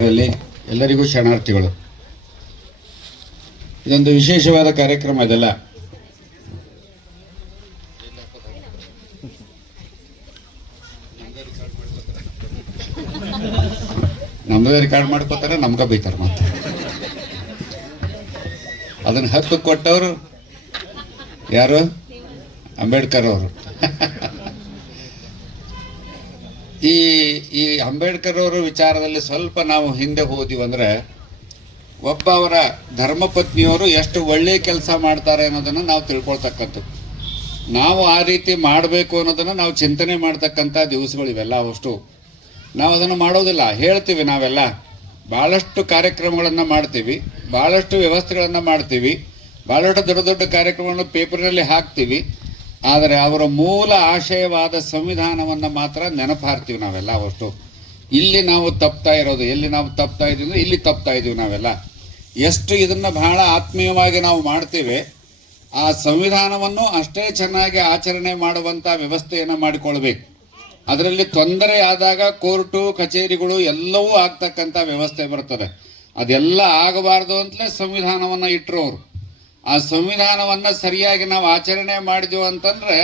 ಎಲ್ಲರಿಗೂ ಶರಣಾರ್ಥಿಗಳು. ಇದೊಂದು ವಿಶೇಷವಾದ ಕಾರ್ಯಕ್ರಮ. ಇದೆಲ್ಲ ನಮ್ದೇ ರೆಕಾರ್ಡ್ ಮಾಡ್ಕೋತಾರೆ, ನಮ್ಗ ಬೈತಾರೆ. ಮತ್ತೆ ಅದನ್ನ ಹತ್ತು ಕೊಟ್ಟವರು ಯಾರು? ಅಂಬೇಡ್ಕರ್ ಅವರು. ಈ ಅಂಬೇಡ್ಕರ್ ಅವರ ವಿಚಾರದಲ್ಲಿ ಸ್ವಲ್ಪ ನಾವು ಹಿಂದೆ ಹೋದಿವಿ ಅಂದ್ರೆ, ಒಬ್ಬ ಅವರ ಧರ್ಮಪತ್ನಿಯವರು ಎಷ್ಟು ಒಳ್ಳೆ ಕೆಲಸ ಮಾಡ್ತಾರೆ ಅನ್ನೋದನ್ನ ನಾವು ತಿಳ್ಕೊಳ್ತಕ್ಕಂಥದ್ದು. ನಾವು ಆ ರೀತಿ ಮಾಡಬೇಕು ಅನ್ನೋದನ್ನ ನಾವು ಚಿಂತನೆ ಮಾಡ್ತಕ್ಕಂಥ ದಿವಸಗಳು ಇವೆಲ್ಲ. ಅಷ್ಟು ನಾವು ಅದನ್ನು ಮಾಡೋದಿಲ್ಲ. ಹೇಳ್ತೀವಿ, ನಾವೆಲ್ಲ ಬಹಳಷ್ಟು ಕಾರ್ಯಕ್ರಮಗಳನ್ನು ಮಾಡ್ತೀವಿ, ಬಹಳಷ್ಟು ವ್ಯವಸ್ಥೆಗಳನ್ನು ಮಾಡ್ತೀವಿ, ಬಹಳಷ್ಟು ದೊಡ್ಡ ದೊಡ್ಡ ಕಾರ್ಯಕ್ರಮಗಳನ್ನು ಪೇಪರ್ನಲ್ಲಿ ಹಾಕ್ತೀವಿ. ಆದರೆ ಅವರ ಮೂಲ ಆಶಯವಾದ ಸಂವಿಧಾನವನ್ನು ಮಾತ್ರ ನೆನಪಾರ್ತೀವಿ ನಾವೆಲ್ಲ. ಅಷ್ಟು ಇಲ್ಲಿ ನಾವು ತಪ್ತಾ ಇರೋದು, ಎಲ್ಲಿ ನಾವು ತಪ್ತಾ ಇದೀವಿ ಅಂದ್ರೆ ಇಲ್ಲಿ ತಪ್ತಾ ಇದೀವಿ ನಾವೆಲ್ಲ. ಎಷ್ಟು ಇದನ್ನ ಬಹಳ ಆತ್ಮೀಯವಾಗಿ ನಾವು ಮಾಡ್ತೇವೆ, ಆ ಸಂವಿಧಾನವನ್ನು ಅಷ್ಟೇ ಚೆನ್ನಾಗಿ ಆಚರಣೆ ಮಾಡುವಂತ ವ್ಯವಸ್ಥೆಯನ್ನು ಮಾಡಿಕೊಳ್ಬೇಕು. ಅದರಲ್ಲಿ ತೊಂದರೆ ಆದಾಗ ಕೋರ್ಟು ಕಚೇರಿಗಳು ಎಲ್ಲವೂ ಆಗ್ತಕ್ಕಂಥ ವ್ಯವಸ್ಥೆ ಬರ್ತದೆ. ಅದೆಲ್ಲ ಆಗಬಾರ್ದು ಅಂತಲೇ ಸಂವಿಧಾನವನ್ನ ಇಟ್ಟರು ಅವರು. ಆ ಸಂವಿಧಾನವನ್ನ ಸರಿಯಾಗಿ ನಾವು ಆಚರಣೆ ಮಾಡಿದ್ವಿ ಅಂತಂದ್ರೆ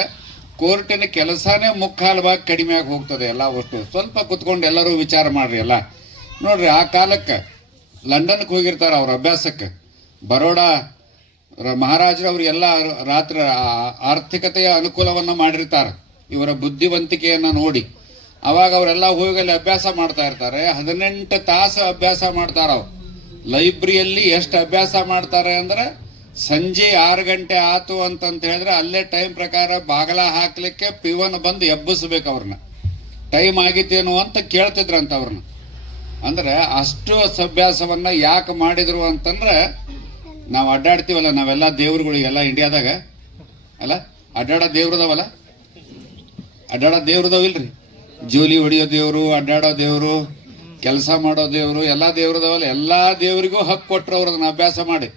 ಕೋರ್ಟಿನ ಕೆಲಸನೇ ಮುಕ್ಕಾಲು ಭಾಗ ಕಡಿಮೆ ಆಗಿ ಹೋಗ್ತದೆ ಎಲ್ಲ. ಅಷ್ಟು ಸ್ವಲ್ಪ ಕುತ್ಕೊಂಡು ಎಲ್ಲರೂ ವಿಚಾರ ಮಾಡ್ರಿ. ಎಲ್ಲ ನೋಡ್ರಿ, ಆ ಕಾಲಕ್ಕೆ ಲಂಡನ್ಗೆ ಹೋಗಿರ್ತಾರೆ ಅವ್ರ ಅಭ್ಯಾಸಕ್ಕೆ. ಬರೋಡಾ ಮಹಾರಾಜರು ಅವ್ರು ಎಲ್ಲ ರಾತ್ರಿ ಆರ್ಥಿಕತೆಯ ಅನುಕೂಲವನ್ನ ಮಾಡಿರ್ತಾರೆ ಇವರ ಬುದ್ಧಿವಂತಿಕೆಯನ್ನ ನೋಡಿ. ಅವಾಗ ಅವರೆಲ್ಲ ಹೋಗಿ ಅಲ್ಲಿ ಅಭ್ಯಾಸ ಮಾಡ್ತಾ ಇರ್ತಾರೆ. 18 ತಾಸು ಅಭ್ಯಾಸ ಮಾಡ್ತಾರ ಅವ್ರು. ಲೈಬ್ರರಿಯಲ್ಲಿ ಎಷ್ಟು ಅಭ್ಯಾಸ ಮಾಡ್ತಾರೆ ಅಂದ್ರೆ, ಸಂಜೆ 6 ಗಂಟೆ ಆತು ಅಂತಂತ ಹೇಳಿದ್ರೆ ಅಲ್ಲೇ ಟೈಮ್ ಪ್ರಕಾರ ಬಾಗಲ ಹಾಕ್ಲಿಕ್ಕೆ ಪಿವನ್ ಬಂದು ಎಬ್ಬಿಸ್ಬೇಕು ಅವ್ರನ್ನ. ಟೈಮ್ ಆಗಿತ್ತೇನು ಅಂತ ಕೇಳ್ತಿದ್ರಂತ ಅವ್ರನ್ನ. ಅಂದ್ರೆ ಅಷ್ಟು ಅಭ್ಯಾಸವನ್ನ ಯಾಕೆ ಮಾಡಿದ್ರು ಅಂತಂದ್ರೆ, ನಾವು ಅಡ್ಡಾಡ್ತೀವಲ್ಲ ನಾವೆಲ್ಲ ದೇವ್ರುಗಳಿಗೆಲ್ಲ ಇಂಡಿಯಾದಾಗ ಅಲ್ಲ, ಅಡ್ಡಾಡೋ ದೇವ್ರದವಲ್ಲ, ಅಡ್ಡಾಡೋ ದೇವ್ರದವಿಲ್ರಿ. ಜೋಲಿ ಹೊಡಿಯೋ ದೇವ್ರು, ಅಡ್ಡಾಡೋ ದೇವ್ರು, ಕೆಲಸ ಮಾಡೋ ದೇವ್ರು, ಎಲ್ಲಾ ದೇವ್ರದವಲ್ಲ. ಎಲ್ಲಾ ದೇವರಿಗೂ ಹಕ್ಕು ಕೊಟ್ಟರು ಅವ್ರು ಅದನ್ನ ಅಭ್ಯಾಸ ಮಾಡಿ.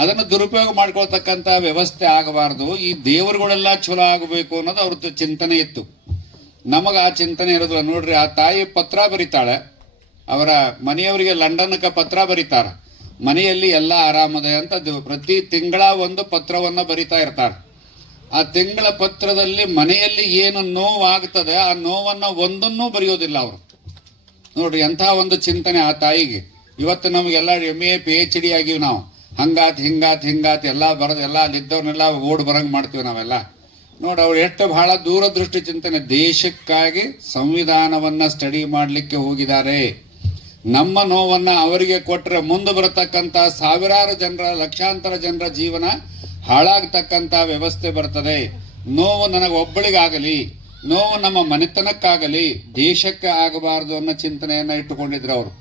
ಅದನ್ನು ದುರುಪಯೋಗ ಮಾಡ್ಕೊಳ್ತಕ್ಕಂಥ ವ್ಯವಸ್ಥೆ ಆಗಬಾರ್ದು. ಈ ದೇವರುಗಳೆಲ್ಲ ಚಲೋ ಆಗಬೇಕು ಅನ್ನೋದು ಅವ್ರದ್ದು ಚಿಂತನೆ ಇತ್ತು. ನಮಗ ಆ ಚಿಂತನೆ ಇರೋದಿಲ್ಲ. ನೋಡ್ರಿ, ಆ ತಾಯಿ ಪತ್ರ ಬರೀತಾಳೆ, ಅವರ ಮನೆಯವರಿಗೆ ಲಂಡನ್ಗೆ ಪತ್ರ ಬರೀತಾರ. ಮನೆಯಲ್ಲಿ ಎಲ್ಲ ಆರಾಮದೆ ಅಂತ ಪ್ರತಿ ತಿಂಗಳ ಒಂದು ಪತ್ರವನ್ನ ಬರಿತಾ ಇರ್ತಾರೆ. ಆ ತಿಂಗಳ ಪತ್ರದಲ್ಲಿ ಮನೆಯಲ್ಲಿ ಏನು ನೋವಾಗ್ತದೆ ಆ ನೋವನ್ನ ಒಂದನ್ನೂ ಬರೆಯೋದಿಲ್ಲ ಅವರು. ನೋಡ್ರಿ, ಎಂಥ ಒಂದು ಚಿಂತನೆ ಆ ತಾಯಿಗೆ. ಇವತ್ತು ನಮಗೆಲ್ಲ MA PhD ಆಗಿವಿ ನಾವು. ಹಂಗಾತ್ ಹಿಂಗಾತ್ ಎಲ್ಲ ಬರೋದು, ಎಲ್ಲ ಅಲ್ಲಿದ್ದವ್ರನ್ನೆಲ್ಲ ಓಡ್ ಬರಂಗ್ ಮಾಡ್ತೀವಿ ನಾವೆಲ್ಲ. ನೋಡಿ, ಅವ್ರು ಎಷ್ಟು ಬಹಳ ದೂರದೃಷ್ಟಿ ಚಿಂತನೆ. ದೇಶಕ್ಕಾಗಿ ಸಂವಿಧಾನವನ್ನ ಸ್ಟಡಿ ಮಾಡ್ಲಿಕ್ಕೆ ಹೋಗಿದ್ದಾರೆ. ನಮ್ಮ ನೋವನ್ನ ಅವರಿಗೆ ಕೊಟ್ರೆ ಮುಂದೆ ಬರತಕ್ಕಂತ ಸಾವಿರಾರು ಜನರ, ಲಕ್ಷಾಂತರ ಜನರ ಜೀವನ ಹಾಳಾಗತಕ್ಕಂತ ವ್ಯವಸ್ಥೆ ಬರ್ತದೆ. ನೋವು ನನಗೆ ಒಬ್ಬಳಿಗಾಗಲಿ, ನೋವು ನಮ್ಮ ಮನೆತನಕ್ಕಾಗಲಿ, ದೇಶಕ್ಕೆ ಆಗಬಾರದು ಅನ್ನೋ ಚಿಂತನೆಯನ್ನ ಇಟ್ಟುಕೊಂಡಿದ್ರು ಅವರು.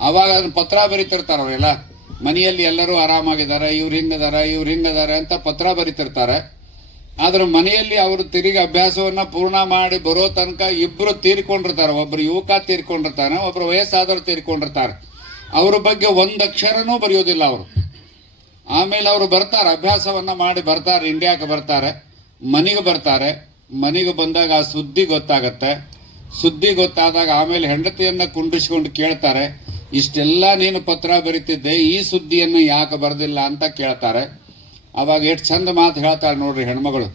ಅವಾಗ ಅದನ್ನ ಪತ್ರ ಬರೀತಿರ್ತಾರ ಅವರೆಲ್ಲ. ಮನೆಯಲ್ಲಿ ಎಲ್ಲರೂ ಆರಾಮಾಗಿದ್ದಾರೆ, ಇವ್ರು ಹಿಂಗದಾರೆ ಅಂತ ಪತ್ರ ಬರೀತಿರ್ತಾರೆ. ಆದ್ರೆ ಮನೆಯಲ್ಲಿ ಅವರು ತಿರುಗಿ ಅಭ್ಯಾಸವನ್ನ ಪೂರ್ಣ ಮಾಡಿ ಬರೋ ತನಕ ಇಬ್ರು ತೀರ್ಕೊಂಡಿರ್ತಾರೆ. ಒಬ್ರು ಯುವಕ ತೀರ್ಕೊಂಡಿರ್ತಾನೆ, ಒಬ್ರು ವಯಸ್ಸಾದವರು ತೀರ್ಕೊಂಡಿರ್ತಾರೆ. ಅವ್ರ ಬಗ್ಗೆ ಒಂದಕ್ಷರನೂ ಬರೆಯೋದಿಲ್ಲ ಅವರು. ಆಮೇಲೆ ಅವರು ಬರ್ತಾರೆ, ಅಭ್ಯಾಸವನ್ನ ಮಾಡಿ ಬರ್ತಾರೆ, ಇಂಡಿಯಾಕ್ಕೆ ಬರ್ತಾರೆ, ಮನೆಗೆ ಬರ್ತಾರೆ. ಮನೆಗೆ ಬಂದಾಗ ಆ ಸುದ್ದಿ ಗೊತ್ತಾಗತ್ತೆ. ಸುದ್ದಿ ಗೊತ್ತಾದಾಗ ಆಮೇಲೆ ಹೆಂಡತಿಯನ್ನ ಕುಂಡ್ರಿಸ್ಕೊಂಡು ಕೇಳ್ತಾರೆ, ಇಷ್ಟೆಲ್ಲ ನೀನು ಪತ್ರ ಬರೀತಿದ್ದೆ, ಈ ಸುದ್ದಿಯನ್ನು ಯಾಕೆ ಬರೆದಿಲ್ಲ ಅಂತ ಕೇಳ್ತಾರೆ. ಅವಾಗ ಎಷ್ಟು ಚಂದ ಮಾತು ಹೇಳ್ತಾಳೆ ನೋಡ್ರಿ ಹೆಣ್ಮಗಳು.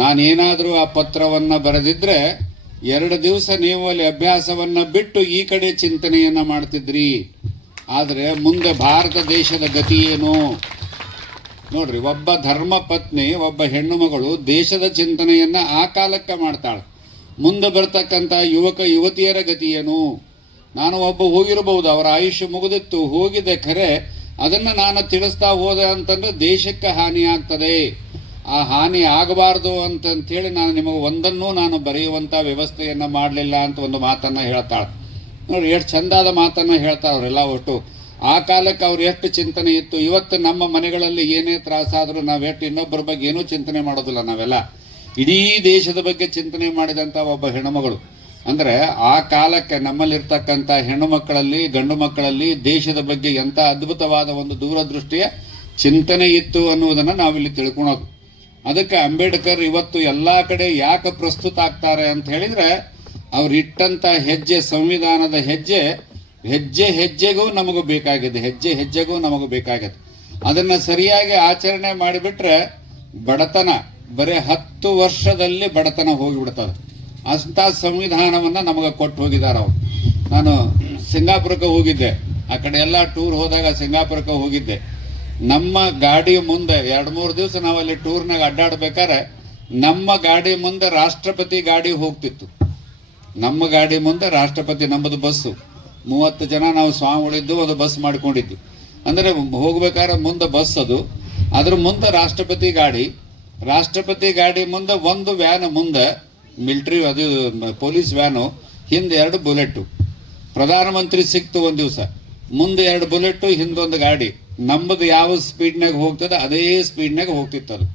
ನಾನೇನಾದ್ರೂ ಆ ಪತ್ರವನ್ನ ಬರೆದಿದ್ರೆ 2 ದಿವಸ ನೀವು ಅಲ್ಲಿ ಅಭ್ಯಾಸವನ್ನ ಬಿಟ್ಟು ಈ ಕಡೆ ಚಿಂತನೆಯನ್ನ ಮಾಡ್ತಿದ್ರಿ. ಆದ್ರೆ ಮುಂದೆ ಭಾರತ ದೇಶದ ಗತಿ ಏನು ನೋಡ್ರಿ. ಒಬ್ಬ ಧರ್ಮ ಪತ್ನಿ, ಒಬ್ಬ ಹೆಣ್ಣು ಮಗಳು ದೇಶದ ಚಿಂತನೆಯನ್ನ ಆ ಕಾಲಕ್ಕೆ ಮಾಡ್ತಾಳೆ. ಮುಂದೆ ಬರ್ತಕ್ಕಂಥ ಯುವಕ ಯುವತಿಯರ ಗತಿ ಏನು? ನಾನು ಒಬ್ಬ ಹೋಗಿರಬಹುದು, ಅವರ ಆಯುಷ್ಯ ಮುಗಿದಿತ್ತು, ಹೋಗಿದೆ ಖರೆ. ಅದನ್ನ ನಾನು ತಿಳಿಸ್ತಾ ಹೋದೆ ಅಂತಂದ್ರೆ ದೇಶಕ್ಕೆ ಹಾನಿ ಆಗ್ತದೆ. ಆ ಹಾನಿ ಆಗಬಾರ್ದು ಅಂತಂತೇಳಿ ನಾನು ನಿಮಗೆ ಒಂದನ್ನೂ ನಾನು ಬರೆಯುವಂತ ವ್ಯವಸ್ಥೆಯನ್ನ ಮಾಡಲಿಲ್ಲ ಅಂತ ಒಂದು ಮಾತನ್ನ ಹೇಳ್ತಾಳೆ. ನೋಡಿ, ಎಷ್ಟು ಚಂದಾದ ಮಾತನ್ನ ಹೇಳ್ತಾಳೆ ಅವರೆಲ್ಲ. ಒಟ್ಟು ಆ ಕಾಲಕ್ಕೆ ಅವ್ರು ಎಷ್ಟು ಚಿಂತನೆ ಇತ್ತು. ಇವತ್ತು ನಮ್ಮ ಮನೆಗಳಲ್ಲಿ ಏನೇ ತ್ರಾಸಾದ್ರೂ ನಾವೆಷ್ಟು ಇನ್ನೊಬ್ಬರ ಬಗ್ಗೆ ಏನೂ ಚಿಂತನೆ ಮಾಡೋದಿಲ್ಲ. ನಾವೆಲ್ಲ ಇಡೀ ದೇಶದ ಬಗ್ಗೆ ಚಿಂತನೆ ಮಾಡಿದಂತ ಒಬ್ಬ ಹೆಣ್ಣುಮಗಳು. ಅಂದ್ರೆ ಆ ಕಾಲಕ್ಕೆ ನಮ್ಮಲ್ಲಿರ್ತಕ್ಕಂಥ ಹೆಣ್ಣು ಮಕ್ಕಳಲ್ಲಿ, ಗಂಡು ಮಕ್ಕಳಲ್ಲಿ ದೇಶದ ಬಗ್ಗೆ ಎಂತ ಅದ್ಭುತವಾದ ಒಂದು ದೂರದೃಷ್ಟಿಯ ಚಿಂತನೆ ಇತ್ತು ಅನ್ನುವುದನ್ನ ನಾವಿಲ್ಲಿ ತಿಳ್ಕೊಳೋದು. ಅದಕ್ಕೆ ಅಂಬೇಡ್ಕರ್ ಇವತ್ತು ಎಲ್ಲಾ ಕಡೆ ಯಾಕೆ ಪ್ರಸ್ತುತ ಆಗ್ತಾರೆ ಅಂತ ಹೇಳಿದ್ರೆ, ಅವ್ರು ಇಟ್ಟಂತ ಹೆಜ್ಜೆ, ಸಂವಿಧಾನದ ಹೆಜ್ಜೆ ಹೆಜ್ಜೆ ಹೆಜ್ಜೆಗೂ ನಮಗೂ ಬೇಕಾಗಿದೆ, ಹೆಜ್ಜೆ ಹೆಜ್ಜೆಗೂ ನಮಗೂ ಬೇಕಾಗಿದೆ. ಅದನ್ನ ಸರಿಯಾಗಿ ಆಚರಣೆ ಮಾಡಿಬಿಟ್ರೆ ಬಡತನ ಬರೀ 10 ವರ್ಷದಲ್ಲಿ ಬಡತನ ಹೋಗಿಬಿಡ್ತದೆ. ಅಂತ ಸಂವಿಧಾನವನ್ನ ನಮಗೆ ಕೊಟ್ಟು ಹೋಗಿದ್ದಾರೆ ಅವರು. ನಾನು ಸಿಂಗಾಪುರಕ್ಕೆ ಹೋಗಿದ್ದೆ, ಆ ಕಡೆ ಎಲ್ಲ ಟೂರ್ ಹೋದಾಗ ಸಿಂಗಾಪುರಕ್ಕೆ ಹೋಗಿದ್ದೆ. ನಮ್ಮ ಗಾಡಿ ಮುಂದೆ 2-3 ದಿವಸ ನಾವಲ್ಲಿ ಟೂರ್ನಾಗ ಅಡ್ಡಾಡ್ಬೇಕಾದ್ರೆ ನಮ್ಮ ಗಾಡಿ ಮುಂದೆ ರಾಷ್ಟ್ರಪತಿ ಗಾಡಿ ಹೋಗ್ತಿತ್ತು. ನಮ್ಮ ಗಾಡಿ ಮುಂದೆ ರಾಷ್ಟ್ರಪತಿ, ನಮ್ಮದು ಬಸ್ಸು 30 ಜನ ನಾವು ಸ್ವಾಮಿಗಳಿದ್ದು ಒಂದು ಬಸ್ ಮಾಡ್ಕೊಂಡಿದ್ವಿ. ಅಂದ್ರೆ ಹೋಗ್ಬೇಕಾದ್ರೆ ಮುಂದೆ ಬಸ್ ಅದು, ಅದ್ರ ಮುಂದೆ ರಾಷ್ಟ್ರಪತಿ ಗಾಡಿ ಮುಂದೆ ಒಂದು ವ್ಯಾನ್, ಮುಂದೆ ಮಿಲಿಟರಿ ಅದು ಪೊಲೀಸ್ ವ್ಯಾನು, ಹಿಂದೆ 2 ಬುಲೆಟ್. ಪ್ರಧಾನಮಂತ್ರಿ ಸಿಕ್ತು ಒಂದ್ ದಿವಸ, ಮುಂದೆ 2 ಬುಲೆಟ್, ಹಿಂದೊಂದು ಗಾಡಿ. ನಮ್ಮದು ಯಾವ ಸ್ಪೀಡ್ನಾಗ ಹೋಗ್ತದೆ ಅದೇ ಸ್ಪೀಡ್ನಾಗ ಹೋಗ್ತಿತ್ತದು.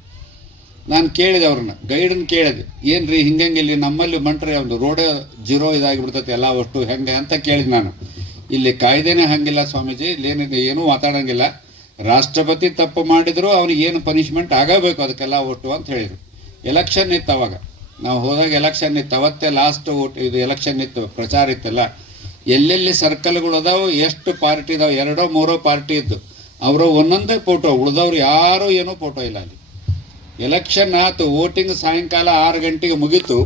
ನಾನು ಕೇಳಿದೆ ಅವ್ರನ್ನ, ಗೈಡನ್ ಕೇಳಿದೆ, ಏನ್ರಿ ಹಿಂಗಂಗಿಲ್ಲಿ ನಮ್ಮಲ್ಲಿ ಮಂಟ್ರಿ ಒಂದು ರೋಡ್ 0 ಇದಾಗಿಬಿಡ್ತೈತೆ ಎಲ್ಲ ಅಷ್ಟು ಹೆಂಗೆ ಅಂತ ಕೇಳಿದೆ ನಾನು. ಇಲ್ಲಿ ಕಾಯ್ದೆನೇ ಹಂಗಿಲ್ಲ ಸ್ವಾಮೀಜಿ, ಇಲ್ಲಿ ಏನೂ ಮಾತಾಡಂಗಿಲ್ಲ. ರಾಷ್ಟ್ರಪತಿ ತಪ್ಪು ಮಾಡಿದ್ರು ಅವನಿಗೆ ಏನು ಪನಿಷ್ಮೆಂಟ್ ಆಗಬೇಕು ಅದಕ್ಕೆಲ್ಲ ಒಟ್ಟು ಅಂತ ಹೇಳಿದ್ರು. ಎಲೆಕ್ಷನ್ ಇತ್ತು ಅವಾಗ, ನಾವು ಹೋದಾಗ ಎಲೆಕ್ಷನ್ ಇತ್ತು, ಅವತ್ತೇ ಲಾಸ್ಟ್ ಇದು ಎಲೆಕ್ಷನ್ ಇತ್ತು, ಪ್ರಚಾರ ಇತ್ತಲ್ಲ. ಎಲ್ಲೆಲ್ಲಿ ಸರ್ಕಲ್ಗಳು ಅದಾವು, ಎಷ್ಟು ಪಾರ್ಟಿ ಇದಾವೆ, 2-3 ಪಾರ್ಟಿ ಇದ್ದು, ಅವರು ಒಂದೊಂದೇ ಫೋಟೋ, ಉಳಿದವ್ರು ಯಾರು ಏನೂ ಫೋಟೋ ಇಲ್ಲ ಅಲ್ಲಿ. ಎಲೆಕ್ಷನ್ ಆಯ್ತು, ವೋಟಿಂಗ್ ಸಾಯಂಕಾಲ 6 ಗಂಟೆಗೆ ಮುಗೀತು.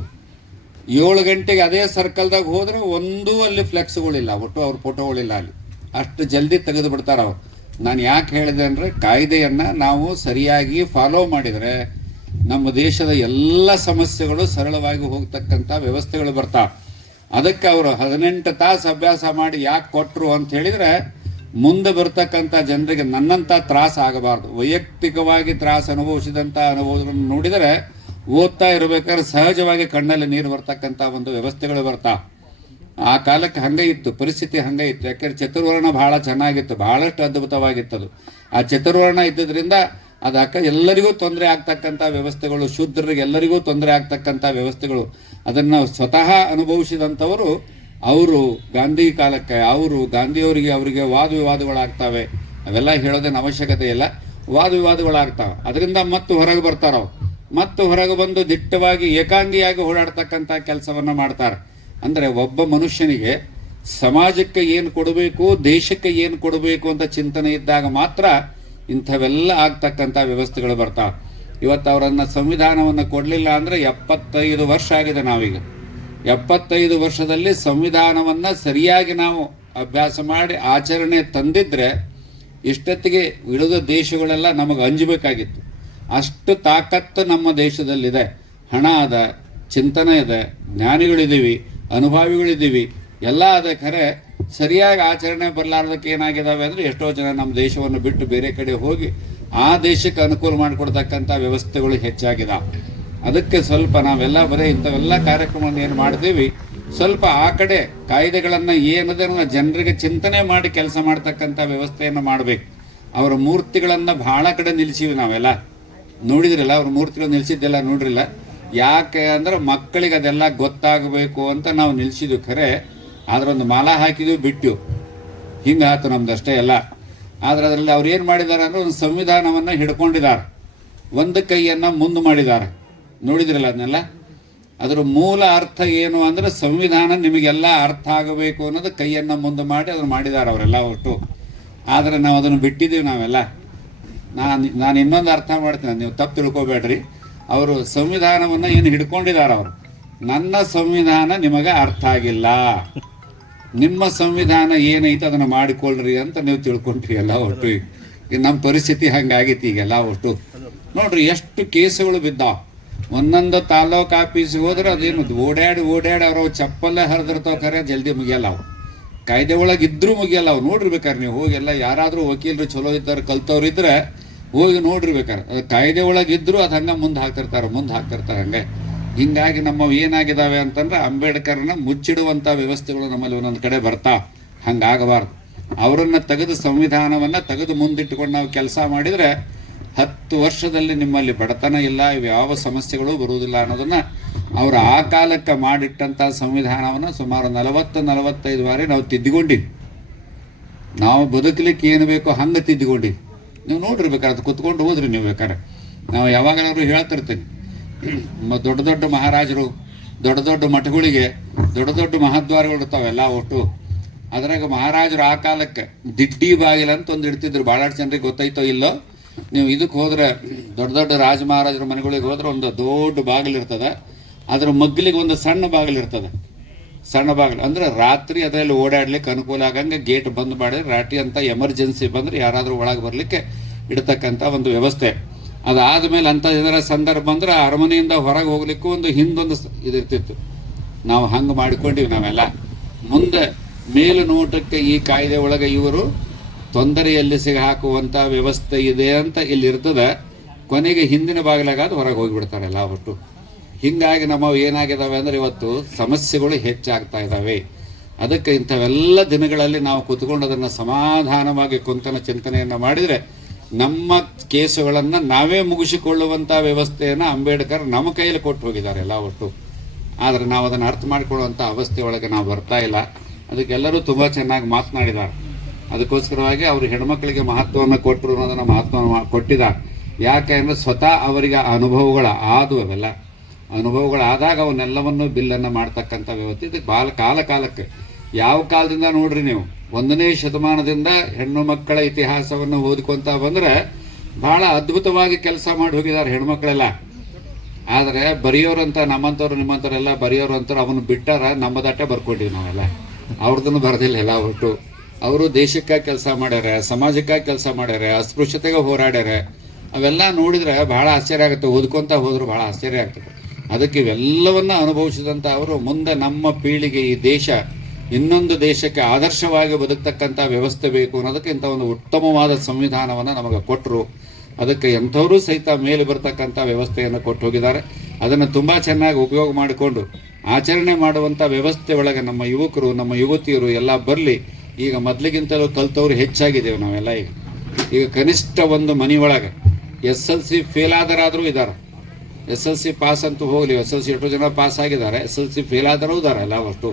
7 ಗಂಟೆಗೆ ಅದೇ ಸರ್ಕಲ್ದಾಗ ಹೋದ್ರೆ ಒಂದೂ ಅಲ್ಲಿ ಫ್ಲೆಕ್ಸ್ಗಳಿಲ್ಲ, ಒಟ್ಟು ಅವ್ರ ಫೋಟೋಗಳಿಲ್ಲ ಅಲ್ಲಿ. ಅಷ್ಟು ಜಲ್ದಿ ತೆಗೆದು ಬಿಡ್ತಾರ ಅವ್ರು. ನಾನು ಯಾಕೆ ಹೇಳಿದೆ ಅಂದರೆ, ಕಾಯ್ದೆಯನ್ನು ನಾವು ಸರಿಯಾಗಿ ಫಾಲೋ ಮಾಡಿದರೆ ನಮ್ಮ ದೇಶದ ಎಲ್ಲ ಸಮಸ್ಯೆಗಳು ಸರಳವಾಗಿ ಹೋಗ್ತಕ್ಕಂಥ ವ್ಯವಸ್ಥೆಗಳು ಬರ್ತಾವೆ. ಅದಕ್ಕೆ ಅವರು 18 ತಾಸು ಅಭ್ಯಾಸ ಮಾಡಿ ಯಾಕೆ ಕೊಟ್ಟರು ಅಂತ ಹೇಳಿದರೆ, ಮುಂದೆ ಬರ್ತಕ್ಕಂಥ ಜನರಿಗೆ ನನ್ನಂಥ ತ್ರಾಸ ಆಗಬಾರ್ದು. ವೈಯಕ್ತಿಕವಾಗಿ ತ್ರಾಸ ಅನುಭವಿಸಿದಂಥ ಅನುಭವಗಳನ್ನು ನೋಡಿದರೆ ಓದ್ತಾ ಇರಬೇಕಾದ್ರೆ ಸಹಜವಾಗಿ ಕಣ್ಣಲ್ಲಿ ನೀರು ಬರ್ತಕ್ಕಂಥ ಒಂದು ವ್ಯವಸ್ಥೆಗಳು ಬರ್ತಾವೆ. ಆ ಕಾಲಕ್ಕೆ ಹಂಗೆ ಇತ್ತು, ಪರಿಸ್ಥಿತಿ ಹಂಗೆ ಇತ್ತು. ಯಾಕೆಂದ್ರೆ ಚತುರ್ವರ್ಣ ಬಹಳ ಚೆನ್ನಾಗಿತ್ತು, ಬಹಳಷ್ಟು ಅದ್ಭುತವಾಗಿತ್ತದು. ಆ ಚತುರ್ವರ್ಣ ಇದ್ದದ್ರಿಂದ ಅದಕ್ಕೆ ಎಲ್ಲರಿಗೂ ತೊಂದರೆ ಆಗ್ತಕ್ಕಂಥ ವ್ಯವಸ್ಥೆಗಳು, ಶೂದ್ರರಿಗೆ ಎಲ್ಲರಿಗೂ ತೊಂದರೆ ಆಗ್ತಕ್ಕಂಥ ವ್ಯವಸ್ಥೆಗಳು, ಅದನ್ನು ಸ್ವತಃ ಅನುಭವಿಸಿದಂಥವರು. ಅವರು ಗಾಂಧಿ ಕಾಲಕ್ಕೆ ಅವರಿಗೆ ವಾದ ವಿವಾದಗಳಾಗ್ತವೆ, ಅವೆಲ್ಲ ಹೇಳೋದೇನು ಅವಶ್ಯಕತೆ ಇಲ್ಲ. ವಾದ ವಿವಾದಗಳಾಗ್ತವೆ, ಅದರಿಂದ ಮತ್ತೆ ಹೊರಗೆ ಬರ್ತಾರವ್ರು. ಮತ್ತು ಹೊರಗೆ ಬಂದು ದಿಟ್ಟವಾಗಿ ಏಕಾಂಗಿಯಾಗಿ ಓಡಾಡ್ತಕ್ಕಂಥ ಕೆಲಸವನ್ನ ಮಾಡ್ತಾರೆ. ಅಂದರೆ ಒಬ್ಬ ಮನುಷ್ಯನಿಗೆ ಸಮಾಜಕ್ಕೆ ಏನು ಕೊಡಬೇಕು, ದೇಶಕ್ಕೆ ಏನು ಕೊಡಬೇಕು ಅಂತ ಚಿಂತನೆ ಇದ್ದಾಗ ಮಾತ್ರ ಇಂಥವೆಲ್ಲ ಆಗ್ತಕ್ಕಂಥ ವ್ಯವಸ್ಥೆಗಳು ಬರ್ತಾವೆ. ಇವತ್ತು ಅವರನ್ನ ಸಂವಿಧಾನವನ್ನು ಕೊಡಲಿಲ್ಲ ಅಂದರೆ 75 ವರ್ಷ ಆಗಿದೆ. ನಾವೀಗ 75 ವರ್ಷದಲ್ಲಿ ಸಂವಿಧಾನವನ್ನು ಸರಿಯಾಗಿ ನಾವು ಅಭ್ಯಾಸ ಮಾಡಿ ಆಚರಣೆ ತಂದಿದ್ರೆ ಇಷ್ಟೊತ್ತಿಗೆ ಉಳಿದ ದೇಶಗಳೆಲ್ಲ ನಮಗೆ ಅಂಜಬೇಕಾಗಿತ್ತು. ಅಷ್ಟು ತಾಕತ್ತು ನಮ್ಮ ದೇಶದಲ್ಲಿದೆ. ಹಣ ಅದ, ಚಿಂತನೆ ಇದೆ, ಜ್ಞಾನಿಗಳಿದ್ದೀವಿ, ಅನುಭವಿಗಳಿದ್ದೀವಿ, ಎಲ್ಲ ಅದ. ಖರೆ ಸರಿಯಾಗಿ ಆಚರಣೆ ಬರಲಾರ್ದಕ್ಕೆ ಏನಾಗಿದ್ದಾವೆ ಅಂದರೆ, ಎಷ್ಟೋ ಜನ ನಮ್ಮ ದೇಶವನ್ನು ಬಿಟ್ಟು ಬೇರೆ ಕಡೆ ಹೋಗಿ ಆ ದೇಶಕ್ಕೆ ಅನುಕೂಲ ಮಾಡಿಕೊಡ್ತಕ್ಕಂಥ ವ್ಯವಸ್ಥೆಗಳು ಹೆಚ್ಚಾಗಿದ್ದಾವೆ. ಅದಕ್ಕೆ ಸ್ವಲ್ಪ ನಾವೆಲ್ಲ ಬರೀ ಇಂಥವೆಲ್ಲ ಕಾರ್ಯಕ್ರಮವನ್ನು ಏನು ಮಾಡ್ತೀವಿ, ಸ್ವಲ್ಪ ಆ ಕಡೆ ಕಾಯ್ದೆಗಳನ್ನು ಏನದನ್ನು ಜನರಿಗೆ ಚಿಂತನೆ ಮಾಡಿ ಕೆಲಸ ಮಾಡ್ತಕ್ಕಂಥ ವ್ಯವಸ್ಥೆಯನ್ನು ಮಾಡಬೇಕು. ಅವರ ಮೂರ್ತಿಗಳನ್ನು ಬಹಳ ಕಡೆ ನಿಲ್ಲಿಸಿವಿ ನಾವೆಲ್ಲ, ನೋಡಿದ್ರಲ್ಲ, ಅವ್ರ ಮೂರ್ತಿಗಳು ನಿಲ್ಲಿಸಿದ್ದೆಲ್ಲ ನೋಡ್ರಿಲ್ಲ. ಯಾಕೆ ಅಂದ್ರೆ ಮಕ್ಕಳಿಗೆ ಅದೆಲ್ಲ ಗೊತ್ತಾಗಬೇಕು ಅಂತ ನಾವು ನಿಲ್ಲಿಸಿದ್ವಿ. ಖರೆ ಆದ್ರೆ ಒಂದು ಮಾಲ ಹಾಕಿದ್ವಿ, ಬಿಟ್ಟು ಹಿಂಗಾಯ್ತು ನಮ್ದಷ್ಟೇ ಎಲ್ಲ. ಆದ್ರೆ ಅದರಲ್ಲಿ ಅವ್ರು ಏನು ಮಾಡಿದ್ದಾರೆ ಅಂದ್ರೆ, ಒಂದು ಸಂವಿಧಾನವನ್ನು ಹಿಡ್ಕೊಂಡಿದ್ದಾರೆ, ಒಂದು ಕೈಯನ್ನು ಮುಂದೆ ಮಾಡಿದ್ದಾರೆ. ನೋಡಿದ್ರಲ್ಲ ಅದನ್ನೆಲ್ಲ. ಅದರ ಮೂಲ ಅರ್ಥ ಏನು ಅಂದ್ರೆ, ಸಂವಿಧಾನ ನಿಮಗೆಲ್ಲ ಅರ್ಥ ಆಗಬೇಕು ಅನ್ನೋದು ಕೈಯನ್ನು ಮುಂದೆ ಮಾಡಿ ಅದನ್ನು ಮಾಡಿದ್ದಾರೆ ಅವರೆಲ್ಲ ಒಟ್ಟು. ಆದರೆ ನಾವು ಅದನ್ನು ಬಿಟ್ಟಿದ್ದೀವಿ ನಾವೆಲ್ಲ. ನಾನು ಇನ್ನೊಂದು ಅರ್ಥ ಮಾಡ್ತೀನಿ, ನೀವು ತಪ್ಪು ತಿಳ್ಕೊಬೇಡ್ರಿ. ಅವರು ಸಂವಿಧಾನವನ್ನು ಏನು ಹಿಡ್ಕೊಂಡಿದ್ದಾರೆ ಅವರು, ನನ್ನ ಸಂವಿಧಾನ ನಿಮಗೆ ಅರ್ಥ ಆಗಿಲ್ಲ, ನಿಮ್ಮ ಸಂವಿಧಾನ ಏನೈತೆ ಅದನ್ನು ಮಾಡಿಕೊಳ್ಳ್ರಿ ಅಂತ ನೀವು ತಿಳ್ಕೊಂಡ್ರಿ ಎಲ್ಲ ಒಟ್ಟು. ಈಗ ನಮ್ಮ ಪರಿಸ್ಥಿತಿ ಹಂಗಾಗಿತ್ತು ಈಗೆಲ್ಲ ಒಟ್ಟು. ನೋಡ್ರಿ ಎಷ್ಟು ಕೇಸುಗಳು ಬಿದ್ದಾವ. ಒಂದೊಂದು ತಾಲೂಕು ಆಫೀಸಿಗೆ ಹೋದ್ರೆ ಅದೇನು ಓಡಾಡಿ ಅವ್ರು ಚಪ್ಪಲ್ಲೇ ಹರಿದಿರ್ತಾವ. ಖರೆ ಜಲ್ದಿ ಮುಗಿಯಲ್ಲ ಅವು, ಕಾಯ್ದೆ ಒಳಗೆ ಇದ್ರೂ ಮುಗಿಯಲ್ಲ ಅವು. ನೋಡಿರ್ಬೇಕಾರೆ ನೀವು ಹೋಗಿ ಎಲ್ಲ, ಯಾರಾದರೂ ವಕೀಲರು ಚಲೋ ಇದ್ದಾರೆ, ಕಲ್ತವ್ರು ಇದ್ರೆ ಹೋಗಿ ನೋಡಿರ್ಬೇಕಾರೆ. ಅದು ಕಾಯ್ದೆ ಒಳಗಿದ್ರು ಅದು ಹಂಗೆ ಮುಂದೆ ಹಾಕ್ತಿರ್ತಾರೆ ಹಂಗೆ. ಹಿಂಗಾಗಿ ನಮ್ಮವು ಏನಾಗಿದ್ದಾವೆ ಅಂತಂದ್ರೆ, ಅಂಬೇಡ್ಕರ್ನ ಮುಚ್ಚಿಡುವಂಥ ವ್ಯವಸ್ಥೆಗಳು ನಮ್ಮಲ್ಲಿ ಒಂದೊಂದು ಕಡೆ ಬರ್ತಾವೆ. ಹಂಗಾಗಬಾರ್ದು. ಅವರನ್ನು ತೆಗೆದು, ಸಂವಿಧಾನವನ್ನು ತೆಗೆದು ಮುಂದಿಟ್ಟುಕೊಂಡು ನಾವು ಕೆಲಸ ಮಾಡಿದರೆ 10 ವರ್ಷದಲ್ಲಿ ನಿಮ್ಮಲ್ಲಿ ಬಡತನ ಇಲ್ಲ, ಯಾವ ಸಮಸ್ಯೆಗಳು ಬರುವುದಿಲ್ಲ ಅನ್ನೋದನ್ನು ಅವರು ಆ ಕಾಲಕ್ಕೆ ಮಾಡಿಟ್ಟಂಥ ಸಂವಿಧಾನವನ್ನು ಸುಮಾರು 40-45 ಬಾರಿ ನಾವು ತಿದ್ದುಕೊಂಡಿವಿ. ನಾವು ಬದುಕಲಿಕ್ಕೆ ಏನು ಬೇಕೋ ಹಂಗೆ ತಿದ್ದುಕೊಂಡಿವಿ. ನೀವು ನೋಡಿರ್ಬೇಕಾದ್ರೆ, ಕುತ್ಕೊಂಡು ಹೋದ್ರಿ ನೀವು ಬೇಕಾದ್ರೆ. ನಾವು ಯಾವಾಗಲಾದ್ರೂ ಹೇಳ್ತಿರ್ತೀನಿ, ದೊಡ್ಡ ದೊಡ್ಡ ಮಹಾರಾಜರು, ದೊಡ್ಡ ದೊಡ್ಡ ಮಠಗಳಿಗೆ ದೊಡ್ಡ ದೊಡ್ಡ ಮಹಾದ್ವಾರಗಳು ಇರ್ತಾವೆಲ್ಲ ಒಟ್ಟು. ಅದ್ರಾಗ ಮಹಾರಾಜರು ಆ ಕಾಲಕ್ಕೆ ದಿಡ್ಡಿ ಬಾಗಿಲ ಅಂತ ಒಂದು ಇಡ್ತಿದ್ರು. ಭಾಳ ಜನರಿಗೆ ಗೊತ್ತೈತೋ ಇಲ್ಲೋ, ನೀವು ಇದಕ್ಕೆ ಹೋದ್ರೆ ದೊಡ್ಡ ದೊಡ್ಡ ರಾಜ ಮಹಾರಾಜರ ಮನೆಗಳಿಗೆ ಹೋದ್ರೆ ಒಂದು ದೊಡ್ಡ ಬಾಗಿಲು ಇರ್ತದೆ, ಅದ್ರ ಮಗ್ಲಿಗೆ ಒಂದು ಸಣ್ಣ ಬಾಗಿಲು ಇರ್ತದೆ. ಸಣ್ಣ ಬಾಗಿಲು ಅಂದ್ರೆ ರಾತ್ರಿ ಅದರಲ್ಲಿ ಓಡಾಡ್ಲಿಕ್ಕೆ ಅನುಕೂಲ ಆಗಂಗೆ ಗೇಟ್ ಬಂದ್ ಮಾಡಿದ್ರೆ ರಾತ್ರಿ ಅಂತ ಎಮರ್ಜೆನ್ಸಿ ಬಂದ್ರೆ ಯಾರಾದರೂ ಒಳಗೆ ಬರ್ಲಿಕ್ಕೆ ಇಡ್ತಕ್ಕಂಥ ಒಂದು ವ್ಯವಸ್ಥೆ. ಅದಾದ್ಮೇಲೆ ಅಂತ ಇದರ ಸಂದರ್ಭ ಬಂದ್ರೆ ಅರಮನೆಯಿಂದ ಹೊರಗೆ ಹೋಗ್ಲಿಕ್ಕೂ ಒಂದು ಹಿಂದೊಂದು ಇದಿರ್ತಿತ್ತು. ನಾವು ಹಂಗೆ ಮಾಡ್ಕೊಂಡಿವಿ ನಾವೆಲ್ಲ. ಮುಂದೆ ಮೇಲು ನೋಟಕ್ಕೆ ಈ ಕಾಯ್ದೆ ಒಳಗೆ ಇವರು ತೊಂದರೆಯಲ್ಲಿ ಸಿಗ ಹಾಕುವಂತ ವ್ಯವಸ್ಥೆ ಇದೆ ಅಂತ ಇಲ್ಲಿ ಇರ್ತದೆ. ಕೊನೆಗೆ ಹಿಂದಿನ ಬಾಗಿಲಾಗಾದ ಹೊರಗೆ ಹೋಗಿಬಿಡ್ತಾರೆ ಎಲ್ಲ ಒಟ್ಟು. ಹಿಂಗಾಗಿ ನಮ್ಮವು ಏನಾಗಿದ್ದಾವೆ ಅಂದ್ರೆ ಇವತ್ತು ಸಮಸ್ಯೆಗಳು ಹೆಚ್ಚಾಗ್ತಾ ಇದ್ದಾವೆ. ಅದಕ್ಕೆ ಇಂಥವೆಲ್ಲ ದಿನಗಳಲ್ಲಿ ನಾವು ಕೂತ್ಕೊಂಡು ಅದನ್ನು ಸಮಾಧಾನವಾಗಿ ಕುಂತನ ಚಿಂತನೆಯನ್ನು ಮಾಡಿದರೆ ನಮ್ಮ ಕೇಸುಗಳನ್ನು ನಾವೇ ಮುಗಿಸಿಕೊಳ್ಳುವಂಥ ವ್ಯವಸ್ಥೆಯನ್ನು ಅಂಬೇಡ್ಕರ್ ನಮ್ಮ ಕೈಯಲ್ಲಿ ಕೊಟ್ಟು ಹೋಗಿದ್ದಾರೆ ಎಲ್ಲ ಒಟ್ಟು. ಆದರೆ ನಾವು ಅದನ್ನು ಅರ್ಥ ಮಾಡಿಕೊಳ್ಳುವಂಥ ಅವಸ್ಥೆ ಒಳಗೆ ನಾವು ಬರ್ತಾ ಇಲ್ಲ. ಅದಕ್ಕೆಲ್ಲರೂ ತುಂಬ ಚೆನ್ನಾಗಿ ಮಾತನಾಡಿದ್ದಾರೆ. ಅದಕ್ಕೋಸ್ಕರವಾಗಿ ಅವರು ಹೆಣ್ಮಕ್ಳಿಗೆ ಮಹತ್ವವನ್ನು ಕೊಟ್ಟರು ಅನ್ನೋದನ್ನು ಮಹತ್ವವನ್ನು ಕೊಟ್ಟಿದ್ದಾರೆ. ಯಾಕೆ ಅಂದರೆ ಸ್ವತಃ ಅವರಿಗೆ ಅನುಭವಗಳ ಆದವು. ಅವೆಲ್ಲ ಅನುಭವಗಳಾದಾಗ ಅವನ್ನೆಲ್ಲವನ್ನು ಬಿಲ್ಲನ್ನು ಮಾಡ್ತಕ್ಕಂಥ ವ್ಯವಸ್ಥೆ. ಇದಕ್ಕೆ ಕಾಲಕ್ಕೆ ಯಾವ ಕಾಲದಿಂದ ನೋಡ್ರಿ ನೀವು, 1ನೇ ಶತಮಾನದಿಂದ ಹೆಣ್ಣು ಮಕ್ಕಳ ಇತಿಹಾಸವನ್ನು ಓದ್ಕೊಂತ ಬಂದ್ರೆ ಬಹಳ ಅದ್ಭುತವಾಗಿ ಕೆಲಸ ಮಾಡಿ ಹೋಗಿದ್ದಾರೆ ಹೆಣ್ಮಕ್ಳೆಲ್ಲ. ಆದರೆ ಬರೆಯೋರಂತ ನಮ್ಮಂಥವ್ರು ನಿಮ್ಮಂಥವ್ರೆಲ್ಲ ಬರೆಯೋರು ಅಂತಾರೆ, ಅವನು ಬಿಟ್ಟಾರ ನಮ್ಮದಟ್ಟೆ ಬರ್ಕೊಂಡಿವಿ ನಾವೆಲ್ಲ, ಅವ್ರದನ್ನು ಬರೆದಿಲ್ಲ ಎಲ್ಲ ಒಟ್ಟು. ಅವರು ದೇಶಕ್ಕಾಗಿ ಕೆಲಸ ಮಾಡ್ಯಾರ, ಸಮಾಜಕ್ಕಾಗಿ ಕೆಲಸ ಮಾಡ್ಯಾರ, ಅಸ್ಪೃಶ್ಯತೆಗೆ ಹೋರಾಡ್ಯಾರ. ಅವೆಲ್ಲ ನೋಡಿದ್ರೆ ಬಹಳ ಆಶ್ಚರ್ಯ ಆಗುತ್ತೆ, ಓದ್ಕೊಂತ ಹೋದ್ರು ಬಹಳ ಆಶ್ಚರ್ಯ ಆಗ್ತದೆ. ಅದಕ್ಕೆ ಇವೆಲ್ಲವನ್ನ ಅನುಭವಿಸಿದಂಥ ಅವರು ಮುಂದೆ ನಮ್ಮ ಪೀಳಿಗೆ ಈ ದೇಶ ಇನ್ನೊಂದು ದೇಶಕ್ಕೆ ಆದರ್ಶವಾಗಿ ಬದುಕ್ತಕ್ಕಂಥ ವ್ಯವಸ್ಥೆ ಬೇಕು ಅನ್ನೋದಕ್ಕೆ ಇಂಥ ಒಂದು ಉತ್ತಮವಾದ ಸಂವಿಧಾನವನ್ನು ನಮಗೆ ಕೊಟ್ಟರು. ಅದಕ್ಕೆ ಎಂಥವರು ಸಹಿತ ಮೇಲೆ ಬರ್ತಕ್ಕಂಥ ವ್ಯವಸ್ಥೆಯನ್ನು ಕೊಟ್ಟು ಹೋಗಿದ್ದಾರೆ. ಅದನ್ನು ತುಂಬ ಚೆನ್ನಾಗಿ ಉಪಯೋಗ ಮಾಡಿಕೊಂಡು ಆಚರಣೆ ಮಾಡುವಂಥ ವ್ಯವಸ್ಥೆ ಒಳಗೆ ನಮ್ಮ ಯುವಕರು ನಮ್ಮ ಯುವತಿಯರು ಎಲ್ಲ ಬರಲಿ. ಈಗ ಮೊದಲಿಗಿಂತಲೂ ಕಲ್ತವ್ರು ಹೆಚ್ಚಾಗಿದ್ದೇವೆ ನಾವೆಲ್ಲ. ಈಗ ಕನಿಷ್ಠ ಒಂದು ಮನೆಯೊಳಗೆ SLC ಫೇಲ್ ಆದರಾದರೂ ಇದ್ದಾರೆ, SLC ಪಾಸ್ ಅಂತೂ ಹೋಗಲಿ, SLC ಎಷ್ಟು ಜನ ಪಾಸ್ ಆಗಿದ್ದಾರೆ, SLC ಫೇಲ್ ಆದರೂ ಇದ್ದಾರೆ ಎಲ್ಲ ಅಷ್ಟು.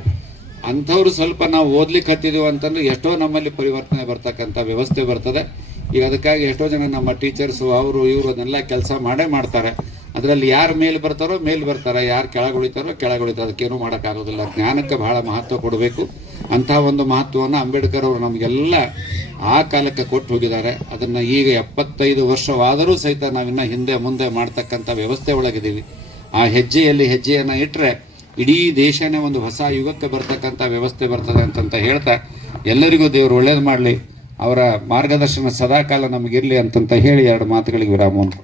ಅಂಥವ್ರು ಸ್ವಲ್ಪ ನಾವು ಓದ್ಲಿಕ್ಕೆ ಹತ್ತಿದೀವಿ ಅಂತಂದ್ರೆ ಎಷ್ಟೋ ನಮ್ಮಲ್ಲಿ ಪರಿವರ್ತನೆ ಬರ್ತಕ್ಕಂಥ ವ್ಯವಸ್ಥೆ ಬರ್ತದೆ. ಈಗ ಅದಕ್ಕಾಗಿ ಎಷ್ಟೋ ಜನ ನಮ್ಮ ಟೀಚರ್ಸು ಅವರು ಇವರು ಅದನ್ನೆಲ್ಲ ಕೆಲಸ ಮಾಡ್ತಾರೆ. ಅದರಲ್ಲಿ ಯಾರು ಮೇಲೆ ಬರ್ತಾರೆ, ಯಾರು ಕೆಳಗುಳಿತಾರೋ ಕೆಳಗುಳಿತಾರೆ. ಅದಕ್ಕೇನು ಮಾಡೋಕ್ಕಾಗೋದಿಲ್ಲ. ಜ್ಞಾನಕ್ಕೆ ಬಹಳ ಮಹತ್ವ ಕೊಡಬೇಕು. ಅಂತಹ ಒಂದು ಮಹತ್ವವನ್ನು ಅಂಬೇಡ್ಕರ್ ಅವರು ನಮಗೆಲ್ಲ ಆ ಕಾಲಕ್ಕೆ ಕೊಟ್ಟು ಹೋಗಿದ್ದಾರೆ. ಅದನ್ನು ಈಗ 75 ವರ್ಷವಾದರೂ ಸಹಿತ ನಾವಿನ್ನ ಹಿಂದೆ ಮುಂದೆ ಮಾಡ್ತಕ್ಕಂಥ ವ್ಯವಸ್ಥೆ ಒಳಗಿದ್ದೀವಿ. ಆ ಹೆಜ್ಜೆಯನ್ನು ಇಟ್ಟರೆ ಇಡೀ ದೇಶನೇ ಒಂದು ಹೊಸ ಯುಗಕ್ಕೆ ಬರ್ತಕ್ಕಂಥ ವ್ಯವಸ್ಥೆ ಬರ್ತದೆ ಅಂತಂತ ಹೇಳ್ತಾ ಎಲ್ಲರಿಗೂ ದೇವರು ಒಳ್ಳೇದು ಮಾಡಲಿ, ಅವರ ಮಾರ್ಗದರ್ಶನ ಸದಾಕಾಲ ನಮಗಿರಲಿ ಅಂತಂತ ಹೇಳಿ 2 ಮಾತುಗಳಿಗೆ ವಿರಾಮವನ್ನು